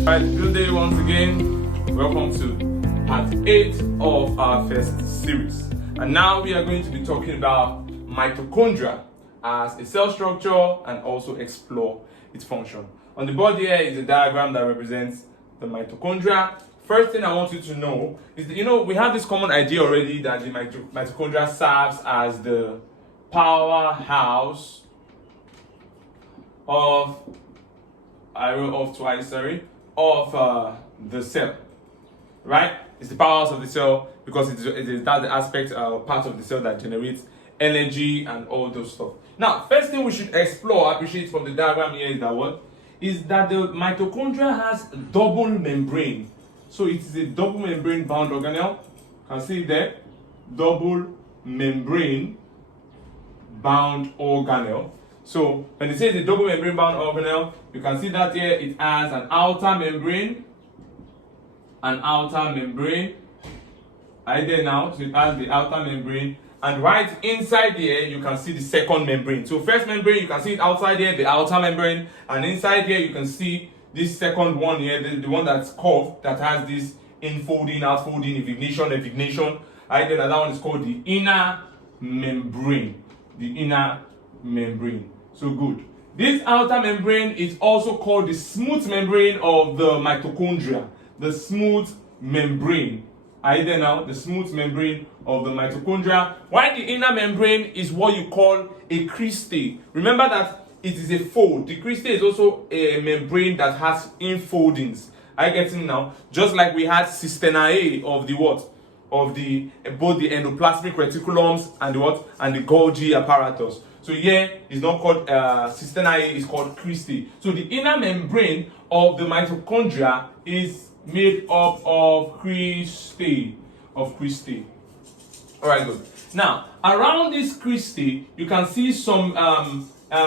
Alright, good day once again. Welcome to part 8 of our first series. And now we are going to be talking about mitochondria as a cell structure and also explore its function. On the board here is a diagram that represents the mitochondria. First thing I want you to know is that, we have this common idea already that the mitochondria serves as the powerhouse of the cell, right? It's the powerhouse of the cell because it is that the aspect part of the cell that generates energy and all those stuff. Now, first thing we should explore, appreciate from the diagram here is that the mitochondria has a double membrane. So it is a double membrane bound organelle. You can see it there, double membrane bound organelle. So when it says the double membrane bound organelle, you can see that here it has an outer membrane. Right there now, so it has the outer membrane, and right inside here you can see the second membrane. So first membrane, you can see it outside here, the outer membrane, and inside here you can see this second one here, the one that's curved, that has this infolding, outfolding, evignation. Right there, that one is called the inner membrane. The inner membrane. So good. This outer membrane is also called the smooth membrane of the mitochondria. The smooth membrane. Are you there now? The smooth membrane of the mitochondria. While the inner membrane is what you call a cristae. Remember that it is a fold. The cristae is also a membrane that has infoldings. Are you getting now? Just like we had cisternae of the what? Of the both the endoplasmic reticulums and the what? And the Golgi apparatus. So here is not called cisternae, it's called cristae. So the inner membrane of the mitochondria is made up of cristae. Alright, good. Now, around this cristae, you can see some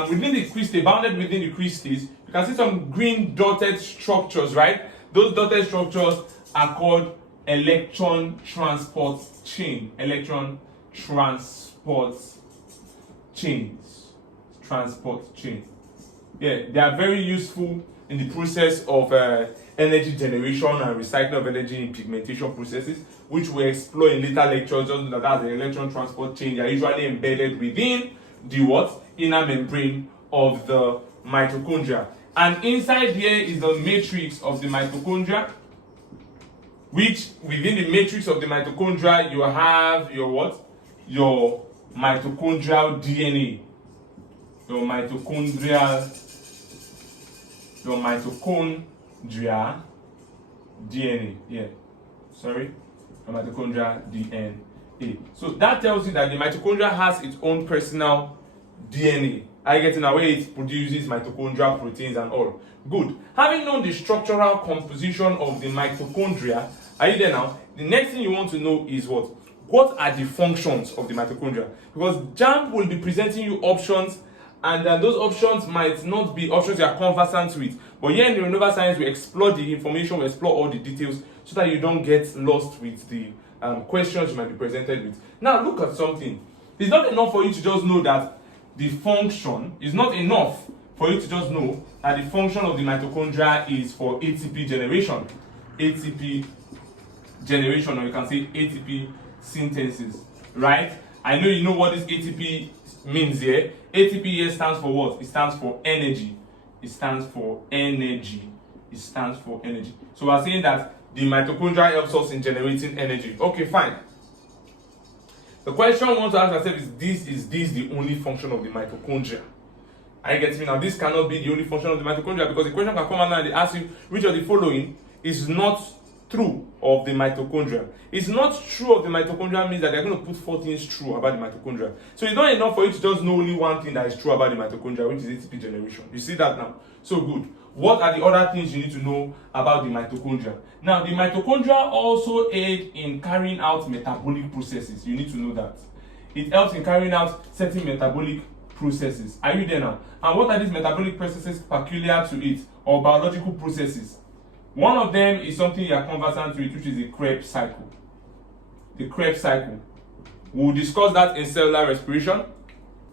within the cristae, bounded within the cristae, you can see some green dotted structures, right? Those dotted structures are called electron transport chain. Transport chains. Yeah, they are very useful in the process of energy generation and recycling of energy in pigmentation processes, which we explore in later lectures. Just know that the electron transport chain, they are usually embedded within the what? Inner membrane of the mitochondria. And inside here is the matrix of the mitochondria, which within the matrix of the mitochondria you have your what? Your mitochondrial DNA. Your mitochondria DNA. Yeah. Sorry. Your mitochondria DNA. So that tells you that the mitochondria has its own personal DNA. I get in a way it produces mitochondrial proteins and all. Good. Having known the structural composition of the mitochondria, are you there now? The next thing you want to know is what? What are the functions of the mitochondria? Because JAMB will be presenting you options, and those options might not be options you are conversant with. But here in the Renova Science, we explore the information, we explore all the details, so that you don't get lost with the questions you might be presented with. Now, look at something. It's not enough for you to just know that the function is not enough for you to just know that the function of the mitochondria is for ATP generation. ATP generation, or you can say ATP synthesis, right? I know you know what this ATP means here. ATP here stands for what? It stands for energy. So we're saying that the mitochondria helps us in generating energy. Okay, fine. The question we want to ask ourselves is this the only function of the mitochondria? Are you getting me now? This cannot be the only function of the mitochondria, because the question can come out and they ask you which of the following is not true of the mitochondria. It's not true of the mitochondria means that they're going to put 4 things true about the mitochondria. So it's not enough for you to just know only one thing that is true about the mitochondria, which is ATP generation. You see that now? So good. What are the other things you need to know about the mitochondria? Now, the mitochondria also aid in carrying out metabolic processes. You need to know that. It helps in carrying out certain metabolic processes. Are you there now? And what are these metabolic processes peculiar to it, or biological processes? One of them is something you are conversant with, which is the Krebs cycle. The Krebs cycle. We'll discuss that in cellular respiration.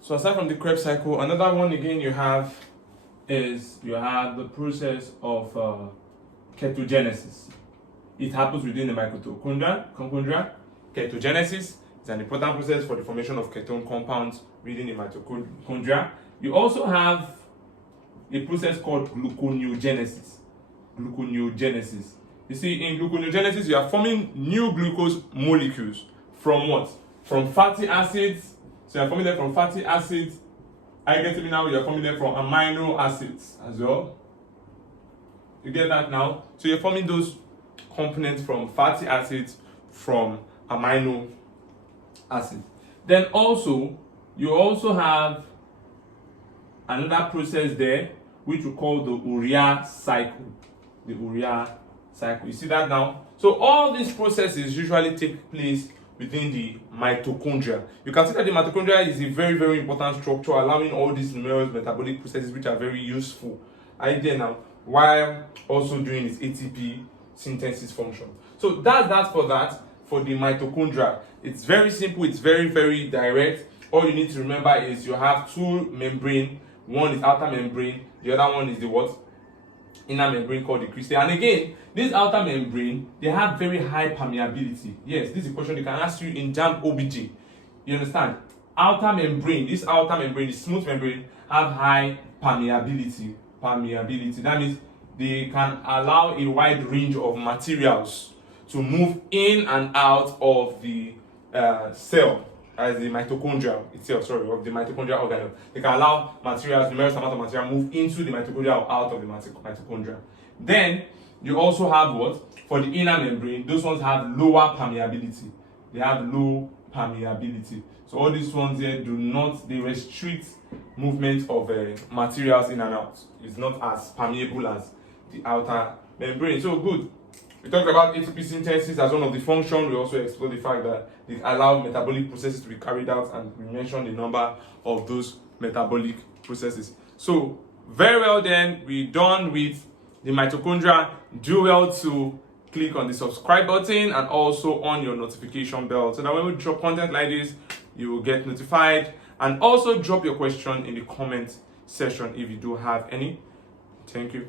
So aside from the Krebs cycle, another one again you have is the process of ketogenesis. It happens within the mitochondria. Ketogenesis is an important process for the formation of ketone compounds within the mitochondria. You also have a process called gluconeogenesis. You see, in gluconeogenesis, you are forming new glucose molecules from what? From fatty acids. So you are forming them from fatty acids. I get it now. You are forming them from amino acids as well. You get that now? So you're forming those components from fatty acids, from amino acids. Then also, you also have another process there, which we call the urea cycle. The urea cycle. You see that now? So all these processes usually take place within the mitochondria. You can see that the mitochondria is a very, very important structure, allowing all these numerous metabolic processes which are very useful. Are you there now? While also doing its ATP synthesis function. So that's that for the mitochondria. It's very simple, it's very, very direct. All you need to remember is you have two membrane. One is outer membrane, the other one is the what? Inner membrane, called the crystal. And again, this outer membrane, they have very high permeability. Yes, this is a question they can ask you in JAMB OBJ. You understand? Outer membrane, this outer membrane, the smooth membrane, have high permeability. That means they can allow a wide range of materials to move in and out of the cell, as the mitochondria itself, of the mitochondrial organelle. They can allow materials, numerous amount of material, move into the mitochondria or out of the mitochondria. Then you also have what? For the inner membrane, those ones have lower permeability. They have low permeability. So all these ones here they restrict movement of materials in and out. It's not as permeable as the outer membrane. So good. We talked about ATP synthesis as one of the functions. We also explored the fact that they allow metabolic processes to be carried out, and we mentioned the number of those metabolic processes. So very well then, we're done with the mitochondria. Do well to click on the subscribe button and also on your notification bell, so that when we drop content like this, you will get notified. And also drop your question in the comment section if you do have any. Thank you.